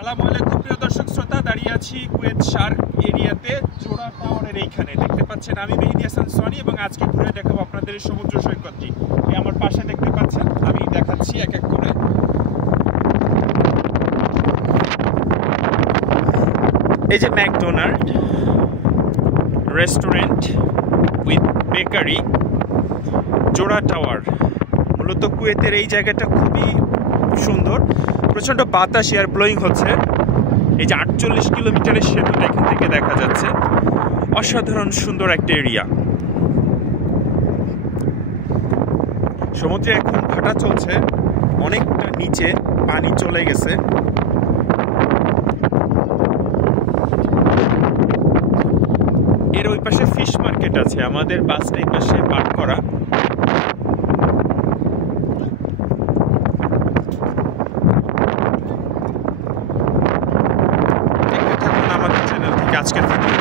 আসসালামু আলাইকুম প্রিয় দর্শক শ্রোতা, দাঁড়িয়ে আছি কুয়েত শার্ক এরিয়াতে জোড়া টাওয়ারের এইখানে। দেখতে পাচ্ছেন আমি মেহেদী হাসান সনি এবং আজকে ঘুরে দেখাবো আপনাদের এই সমুদ্র সৈকতটি। আমার পাশে দেখতে পাচ্ছেন, আমি দেখাচ্ছি এক এক করে। এই যে ম্যাকডোনাল্ড রেস্টুরেন্ট উইথ বেকারি, জোড়া টাওয়ার। মূলত কুয়েতের এই জায়গাটা খুবই সুন্দর, প্রচণ্ড বাতাস এয়ার ব্লোয়িং হচ্ছে। এই যে 48 কিলোমিটারের সেতুটা এখান থেকে দেখা যাচ্ছে। অসাধারণ সুন্দর একটা এরিয়া। সমুদ্রে এখন ভাটা চলছে, অনেকটা নিচে পানি চলে গেছে। এর ওই পাশে ফিশ মার্কেট আছে, আমাদের বাসটা এই পাশে পার্ক করা। আমাদের চ্যানেল থেকে আজকের ভিডিও।